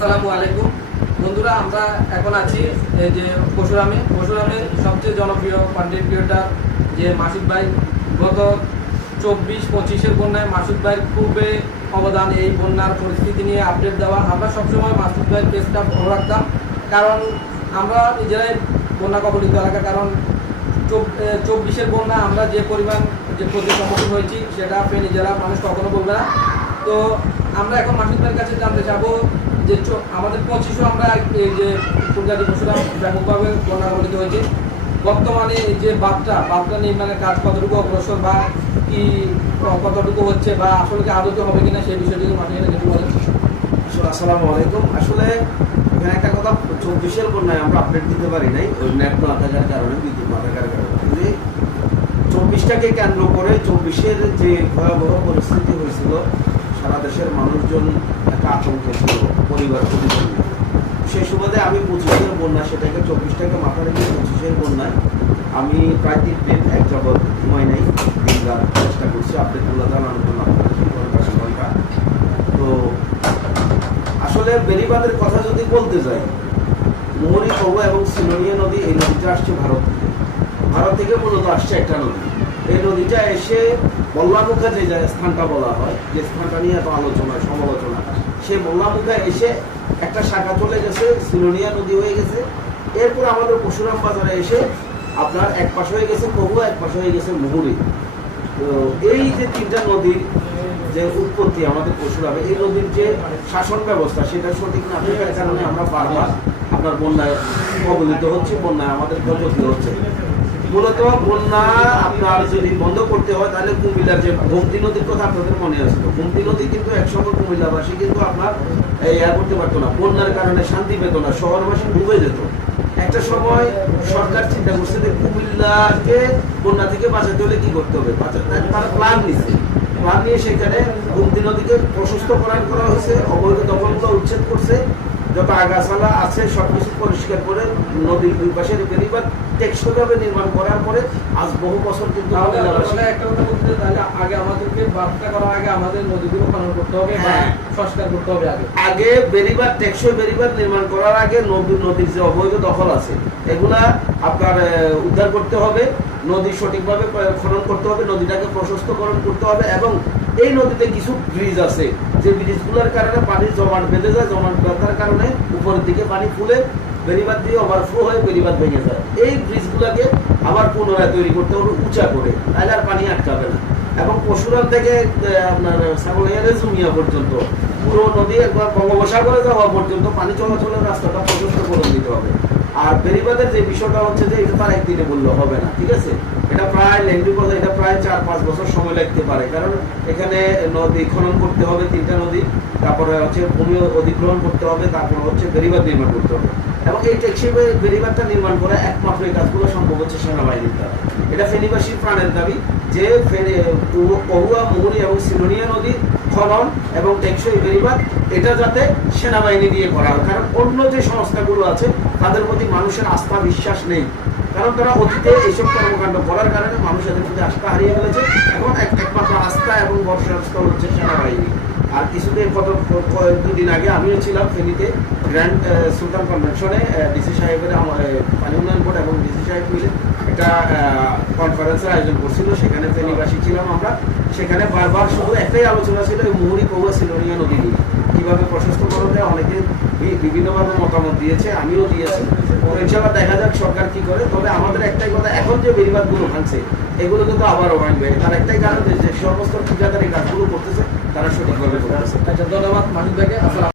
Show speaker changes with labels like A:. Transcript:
A: আসসালামু আলাইকুম। বন্ধুরা, আমরা এখন আছি এই যে পশুরামে। পশুরামের সবচেয়ে জনপ্রিয় কন্টেন্ট ক্রিয়েটার যে মাসুদ ভাই, গত চব্বিশ পঁচিশের বন্যায় মাসুদ ভাইয়ের খুবই অবদান এই বন্যার পরিস্থিতি নিয়ে আপডেট দেওয়া। আমরা সবসময় মাসুদ ভাইয়ের পেজটা ভালো রাখতাম। কারণ আমরা নিজেরাই বন্যা কবলিত এলাকা, কারণ চব- চব্বিশের বন্যা আমরা যে পরিমাণ, যে ক্ষতির সম্মুখীন হয়েছি, সেটা ফেনী জেলার মানুষ কখনো বলবে না। তো আমরা এখন মাসুদের কাছে জানতে চাবো যে আমাদের পঁচিশও আমরা এই যে ফুলগাড়ি পশুরা ব্যাপকভাবে বন্যা কবলিত হয়েছে। বর্তমানে যে বাঁধটা বাঁধটা নির্মাণের কাজ কতটুকু অগ্রসর বা কি, কতটুকু হচ্ছে বা আসলে কি আদতে হবে কিনা সেই বিষয়টি মাঠে এনে কিছু বলেন
B: আসসালামু আলাইকুম। আসলে এখানে একটা কথা, চব্বিশের বন্যায় আমরা আপডেট দিতে পারি নাই ওই ন্যাপ না থাকার কারণে বিদ্যুৎ না থাকার কারণে যে চব্বিশটাকে কেন্দ্র করে চব্বিশের যে ভয়াবহ পরিস্থিতি হয়েছিল সারা দেশের মানুষজন একটা আতঙ্কে ছিল, পরিবার পরিজন নিয়ে। সেই সুবাদে আমি পঁচিশের বন্যা, সেটাকে চব্বিশটাকে মাথা রেখে পঁচিশের বন্যায় আমি প্রায় তিন দিন এক জগৎ ঘুমাই নাই। দিন চেষ্টা করছি আপডেটগুলো জানানোর জন্য তো আসলে বেরিবাদের কথা যদি বলতে যাই মোহরি কৌয়া এবং সিলোনিয়া নদী এই নদীটা আসছে ভারত থেকে। ভারত থেকে মূলত আসছে একটা নদী। এই নদীটা এসে বল্লামুখা যে স্থানটা বলা হয়, যে স্থানটা নিয়ে এত আলোচনা, সমালোচনা সেই বল্লামুখা এসে একটা শাখা চলে গেছে, সিলোনিয়া নদী হয়ে গেছে। এরপর আমাদের পশুরাম বাজারে এসে আপনার এক পাশ হয়ে গেছে কহুয়া এক পাশ হয়ে গেছে মুহুরি। তো এই যে তিনটা নদীর যে উৎপত্তি আমাদের পশুরামে, এই নদীর যে শাসন ব্যবস্থা, সেটা সঠিক না থাকার কারণে আমরা বারবার আপনার বন্যায় কবলিত হচ্ছে, বন্যায় আমাদের ক্ষতি হচ্ছে। মূলত বন্যা আপনার যদি বন্ধ করতে হয়, তাহলে কুমিল্লার যে গোমতি নদীর কথা আপনাদের মনে তো গোমতি নদী কিন্তু একসময় কুমিল্লাবাসী কিন্তু আপনার ইয়া করতে পারতো না। বন্যার কারণে শান্তি পেত না, শহরবাসী ডুবে যেত। একটা সময় সরকার চিন্তা করছে যে কুমিল্লাকে বন্যা থেকে বাঁচাতে হলে কি করতে হবে? বাঁচাতে তারা প্ল্যান নিচ্ছে প্ল্যান নিয়ে সেখানে গুমতি নদীকে প্রশস্ত করার করা হয়েছে। অবৈধ দখলগুলো উচ্ছেদ করছে। যত আগাছালা আছে সবকিছু পরিষ্কার করে নদীর দুই পাশে বেরিবার টেকসইভাবে নির্মাণ করার পরে আজ বহু বছর কিন্তু
A: একটা কথা বলতে তাহলে আগে আমাদেরকে বাঁধটা করার আগে আমাদের নদীগুলো খনন করতে হবে
B: হ্যাঁ।
A: সংস্কার করতে হবে আগে
B: আগে বেরিবার টেকসই বেরিবার নির্মাণ করার আগে নদী নদীর যে অবৈধ দখল আছে এগুলা আপনার উদ্ধার করতে হবে নদী সঠিকভাবে খনন করতে হবে নদীটাকে প্রশস্তকরণ করতে হবে এবং এই নদীতে কিছু ব্রিজ আছে। যে ব্রিজগুলোর কারণে পানি জমাট বেঁধে যায়, জমাট বাঁধার কারণে উপরের দিকে পানি ফুলে বেরিবাদ দিয়ে ওভারফ্লো হয়ে বেরিবাদ ভেঙে যায়। এই ব্রিজগুলোকে আবার পুনরায় তৈরি করতে হবে উঁচা করে, তাহলে আর পানি আটকাবে না। এবং পশুরাম থেকে আপনার সাগরিয়া জুমিয়া পর্যন্ত। পুরো নদী একবার বঙ্গোপসাগরে যাওয়া পর্যন্ত পানি চলাচলের রাস্তাটা প্রশস্ত বেরিবাদের যে বিষয়টা হচ্ছে যে এটা তার একদিনে বললে হবে না, ঠিক আছে? এটা প্রায় লেন্ডি করলে এটা প্রায় চার পাঁচ বছর সময় লাগতে পারে। কারণ এখানে নদী খনন করতে হবে, তিনটা নদী, তারপরে হচ্ছে ভূমি অধিগ্রহণ করতে হবে, তারপরে হচ্ছে বেরিবাদ নির্মাণ করতে হবে। এবং এই ট্যাক্সি বেরিবাদটা নির্মাণ করা একমাত্র এই কাজগুলো সম্ভব হচ্ছে সেনাবাহিনীর দ্বারা। এটা ফেনীবাসীর প্রাণের দাবি যে পড়ুয়া, মুহুরি এবং সিলোনিয়া নদী খনন এবং টেকসই বেরিবাদ, এটা যাতে সেনাবাহিনী দিয়ে করা হয়। কারণ অন্য যে সংস্থাগুলো আছে, তাদের প্রতি মানুষের আস্থা, বিশ্বাস নেই। কারণ তারা অতীতে এইসব কর্মকাণ্ড করার কারণে মানুষ এদের প্রতি আস্থা হারিয়ে ফেলেছে। এখন এক- একমাত্র আস্থা এবং ভরসার স্থল হচ্ছে সেনাবাহিনী। আর কিছুদিন গত ক- দুদিন আগে আমিও ছিলাম ফেনীতে। গ্র্যান্ড সুলতান কনভেনশনে ডিসি সাহেবের আমার পানি উন্নয়ন বোর্ড এবং ডিসি সাহেব মিলে একটা কনফারেন্সের আয়োজন করছিল। সেখানে ফেনীবাসী ছিলাম আমরা। সেখানে বারবার শুধু একটাই আলোচনা ছিল মুহুরি কৌয়া সিলোনিয়া নদী নিয়ে। কীভাবে প্রশস্ত করা যায়? অনেকে বিভিন্নভাবে মতামত দিয়েছে, আমিও দিয়েছি। ইনশাল্লাহ দেখা যাক সরকার কি করে। তবে আমাদের একটাই কথা, এখন যে বেরিবাদগুলো ভাঙছে, এগুলো কিন্তু আবারও ভাঙবে। তার একটাই কারণ যে সমস্ত ঠিকাদার কাজগুলো করতেছে, তারা সঠিকভাবে করতেছে।
A: আচ্ছা ধন্যবাদ মানুষ ভাইকে।